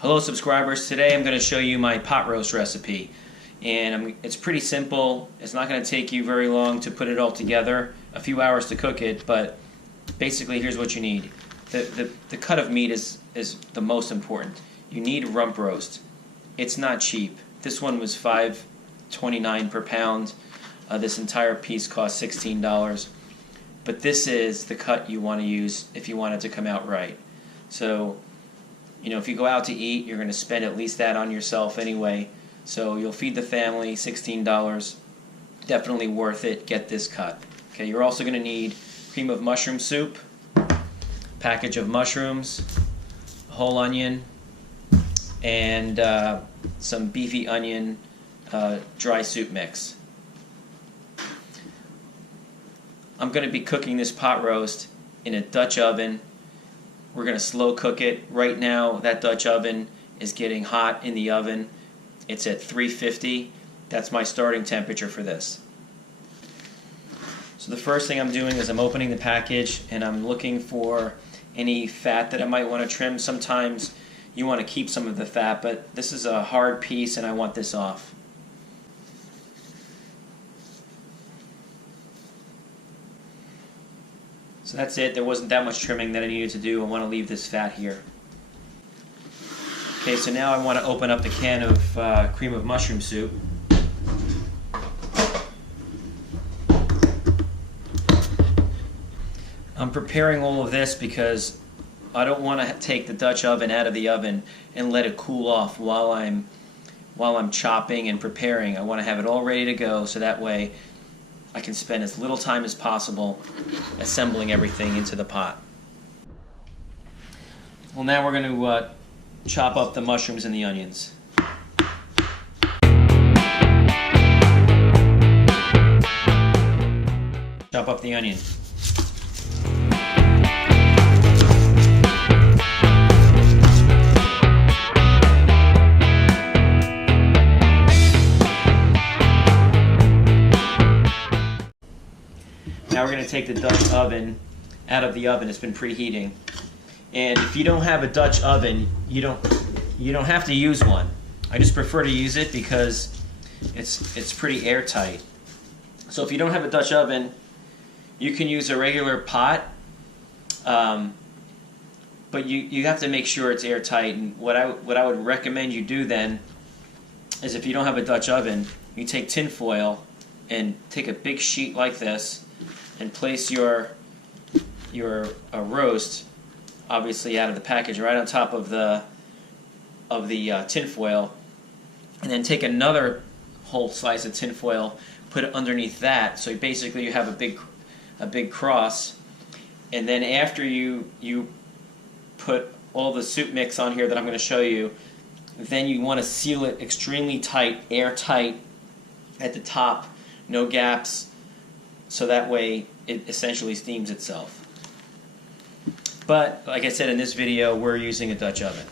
Hello subscribers, today I'm going to show you my pot roast recipe, and it's pretty simple. It's not going to take you very long to put it all together, a few hours to cook it, but basically here's what you need. The cut of meat is the most important. You need rump roast. It's not cheap. This one was $5.29 per pound. This entire piece cost $16, but this is the cut you want to use if you want it to come out right. So if you go out to eat, you're going to spend at least that on yourself anyway. So you'll feed the family, $16. Definitely worth it. Get this cut. Okay, you're also going to need cream of mushroom soup, package of mushrooms, a whole onion, and some beefy onion dry soup mix. I'm going to be cooking this pot roast in a Dutch oven. We're going to slow cook it. Right now that Dutch oven is getting hot in the oven. It's at 350. That's my starting temperature for this. So the first thing I'm doing is I'm opening the package and I'm looking for any fat that I might want to trim. Sometimes you want to keep some of the fat, but this is a hard piece and I want this off. So that's it. There wasn't that much trimming that I needed to do. I want to leave this fat here. Okay, so now I want to open up the can of cream of mushroom soup. I'm preparing all of this because I don't want to take the Dutch oven out of the oven and let it cool off while I'm chopping and preparing. I want to have it all ready to go so that way I can spend as little time as possible assembling everything into the pot. Well, now we're going to chop up the mushrooms and the onions. Chop up the onion. Now we're going to take the Dutch oven out of the oven. It's been preheating. And if you don't have a Dutch oven, you don't have to use one. I just prefer to use it because it's pretty airtight. So if you don't have a Dutch oven, you can use a regular pot, but you have to make sure it's airtight. And what I would recommend you do then is, if you don't have a Dutch oven, you take tin foil and take a big sheet like this and place your roast, obviously out of the package, right on top of the tin foil, and then take another whole slice of tin foil, put it underneath that, so basically you have a big cross. And then after you put all the soup mix on here that I'm going to show you, then you want to seal it extremely tight, airtight at the top, no gaps, so that way it essentially steams itself. But like I said in this video, we're using a Dutch oven.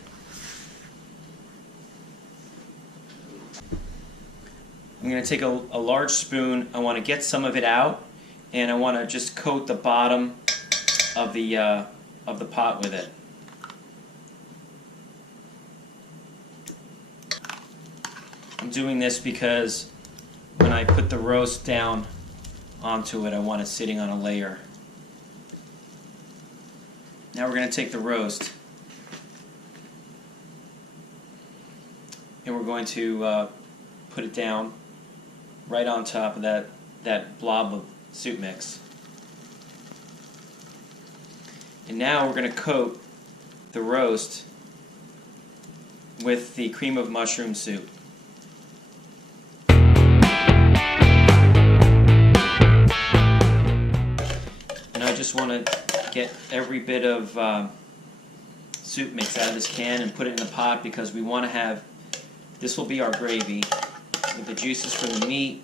I'm going to take a large spoon. I want to get some of it out, and I want to just coat the bottom of the pot with it. I'm doing this because when I put the roast down onto it, I want it sitting on a layer. Now we're going to take the roast and we're going to put it down right on top of that blob of soup mix. And now we're going to coat the roast with the cream of mushroom soup. And I just want to get every bit of soup mix out of this can and put it in the pot, because we want to have, this will be our gravy with the juices from the meat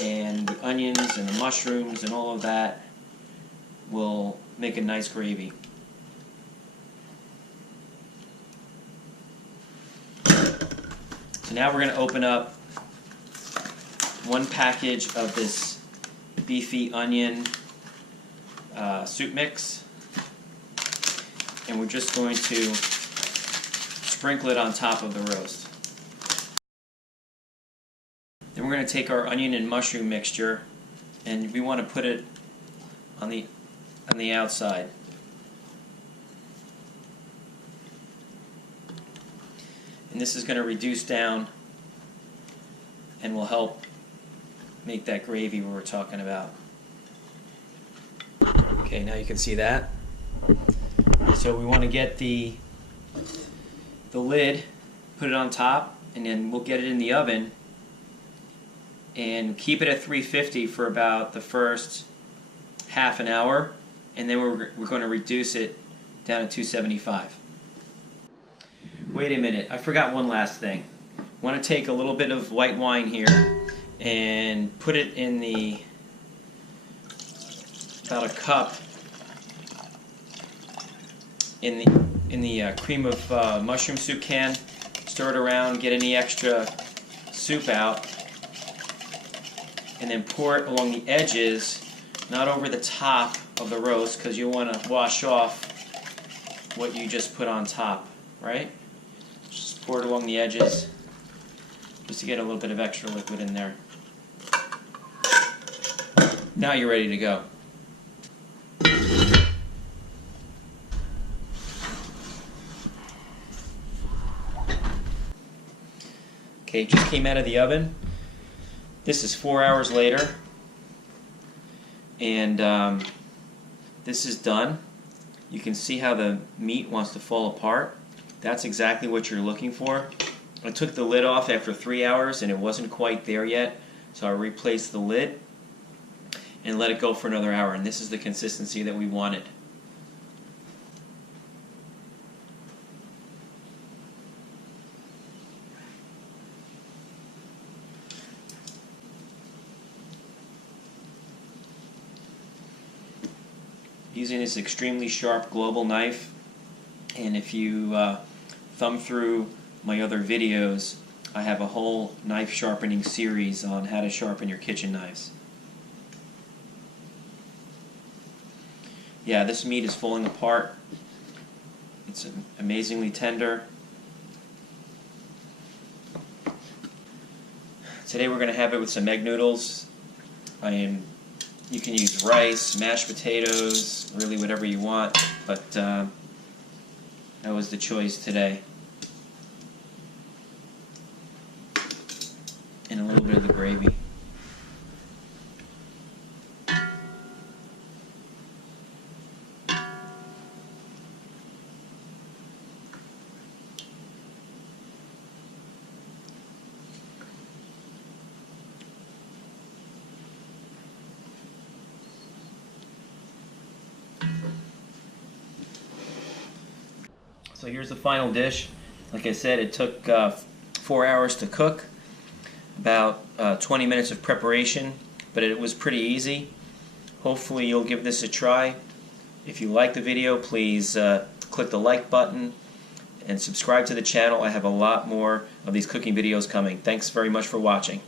and the onions and the mushrooms and all of that will make a nice gravy. So now we're going to open up one package of this beefy onion soup mix, and we're just going to sprinkle it on top of the roast. Then we're going to take our onion and mushroom mixture, and we want to put it on the outside. And this is going to reduce down and will help make that gravy we were talking about. Okay, now you can see that. So we want to get the lid, put it on top, and then we'll get it in the oven and keep it at 350 for about the first half an hour, and then we're going to reduce it down to 275. Wait a minute, I forgot one last thing. I want to take a little bit of white wine here and put it in about a cup in the cream of mushroom soup can. Stir it around, get any extra soup out, and then pour it along the edges, not over the top of the roast, because you want to wash off what you just put on top, right? Just pour it along the edges just to get a little bit of extra liquid in there. Now you're ready to go. Okay, it just came out of the oven. This is 4 hours later, and this is done. You can see how the meat wants to fall apart. That's exactly what you're looking for. I took the lid off after 3 hours and it wasn't quite there yet, so I replaced the lid and let it go for another hour, and this is the consistency that we wanted. Using this extremely sharp global knife, and if you thumb through my other videos, I have a whole knife sharpening series on how to sharpen your kitchen knives. Yeah, this meat is falling apart. It's amazingly tender. Today we're going to have it with some egg noodles. You can use rice, mashed potatoes, really whatever you want, but that was the choice today. And a little bit of the gravy. So here's the final dish. Like I said, it took 4 hours to cook, about 20 minutes of preparation, but it was pretty easy. Hopefully you'll give this a try. If you like the video, please click the like button and subscribe to the channel. I have a lot more of these cooking videos coming. Thanks very much for watching.